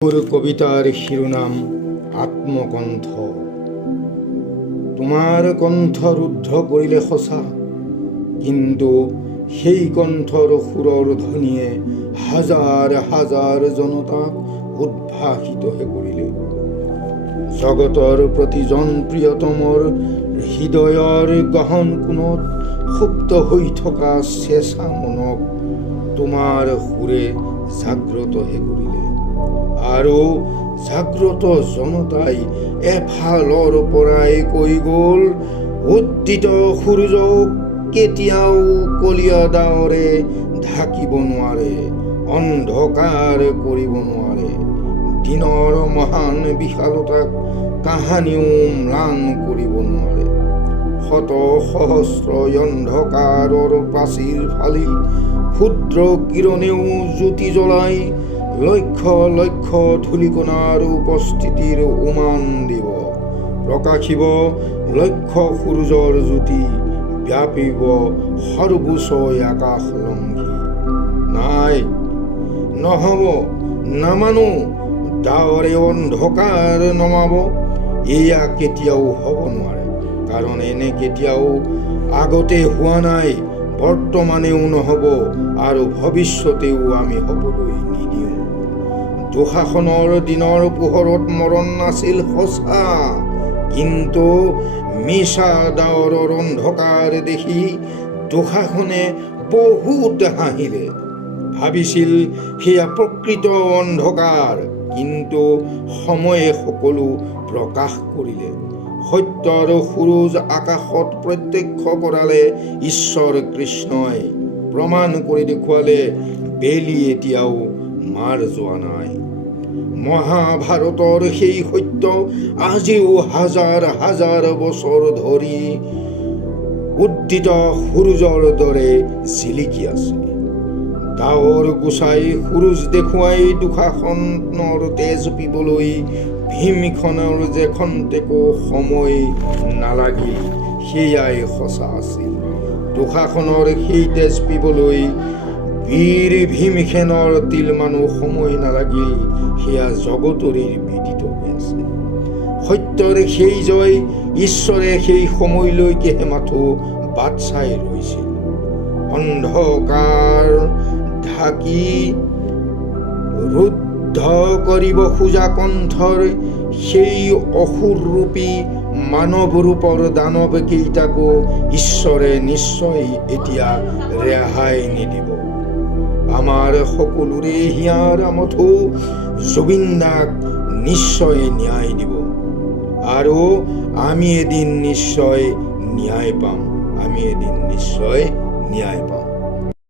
ওৰ কবিতাৰ শিৰোনাম আত্মকণ্ঠ। তোমাৰ কণ্ঠ ৰুদ্ধ কৰিলে সঁচা, কিন্তু সেই কণ্ঠৰ সুৰৰ ধ্বনিয়ে হাজাৰ হাজাৰ জনতাক উদ্ভাসিতহে কৰিলে। জগতৰ প্ৰতিজন প্ৰিয়তমৰ হৃদয়ৰ গহন কোণত সুপ্ত হৈ থকা চেঁচা মনক তোমাৰ সুৰে জাগ্ৰতহে কৰিলে। আৰু জাগ্ৰত জনতাই এফালৰ পৰাই কৈ গ'ল, উদ্দিত সূৰ্যক কেতিয়াও কলীয়া ডাৱৰে ঢাকিব নোৱাৰে, অন্ধকাৰ কৰিব নোৱাৰে। দিনৰ মহান বিশালতাক কাহানিও ম্লান কৰিব নোৱাৰে। শত সহস্ৰ অন্ধকাৰৰ প্ৰাচীৰ ফালি ক্ষুদ্ৰ কিৰণেও জ্যোতি জ্বলাই লক্ষ লক্ষ ধূলিকণাৰ উপস্থিতিৰ উমান দিব। প্ৰকাশিব লক্ষ সূৰ্যৰ জ্যোতি, ব্যাপিব সৰ্বোচ্চ আকাশ লংঘি। নাই, নহ'ব, নামানো। ডাৱৰে অন্ধকাৰ নমাব, এয়া কেতিয়াও হ'ব নোৱাৰে। কাৰণ এনে কেতিয়াও আগতে হোৱা নাই, বৰ্তমানেও নহ'ব, আৰু ভৱিষ্যতেও আমি হ'বলৈ নিদিওঁ। দুঃশাসনৰ দিনৰ পোহৰত মৰণ নাছিল সঁচা, কিন্তু মিছা ডাৱৰৰ অন্ধকাৰ দেখি দুঃশাসনে বহুত হাঁহিলে। ভাবিছিল সেয়া প্ৰকৃত অন্ধকাৰ, কিন্তু সময়ে সকলো প্ৰকাশ কৰিলে। সত্যৰ সুৰুজ আকাশত প্ৰত্যক্ষ কৰালে ঈশ্বৰ কৃষ্ণই। প্ৰমাণ কৰি দেখুৱালে বেলি এতিয়াও মাৰ যোৱা নাই। মহাভাৰতৰ সেই সত্য আজিও হাজাৰ হাজাৰ বছৰ ধৰি উদ্দিত সূৰ্যৰ দৰে জিলিকি আছে। ডাৱৰ গুচাই সূৰুজ দেখুৱাই দুঃশাসনৰ তেজ পিবলৈ ভীমখনৰ যে খন্তেকো সময় নালাগিল, সেয়াই সঁচা আছিল। দুঃশাসনৰ সেই তেজ পিবলৈ বীৰ ভীমসেনৰ তিলমানো সময় নালাগিল, সেয়া জগতৰে বিদিত হৈ আছে। সত্যৰ সেই জয়, ঈশ্বৰে সেই সময়লৈকেহে মাথো বাট চাই ৰৈছিল। অন্ধকাৰ ঢাকি ৰুদ্ধ কৰিব খোজা কণ্ঠৰ সেই অসুৰৰূপী মানৱ ৰূপৰ দানৱ কেইটাকো ঈশ্বৰে নিশ্চয় এতিয়া ৰেহাই নিদিব। আমাৰ সকলোৰে হিয়াৰ আমঠু জুবিন দাক নিশ্চয় ন্যায় দিব, আৰু আমি এদিন নিশ্চয় ন্যায় পাম।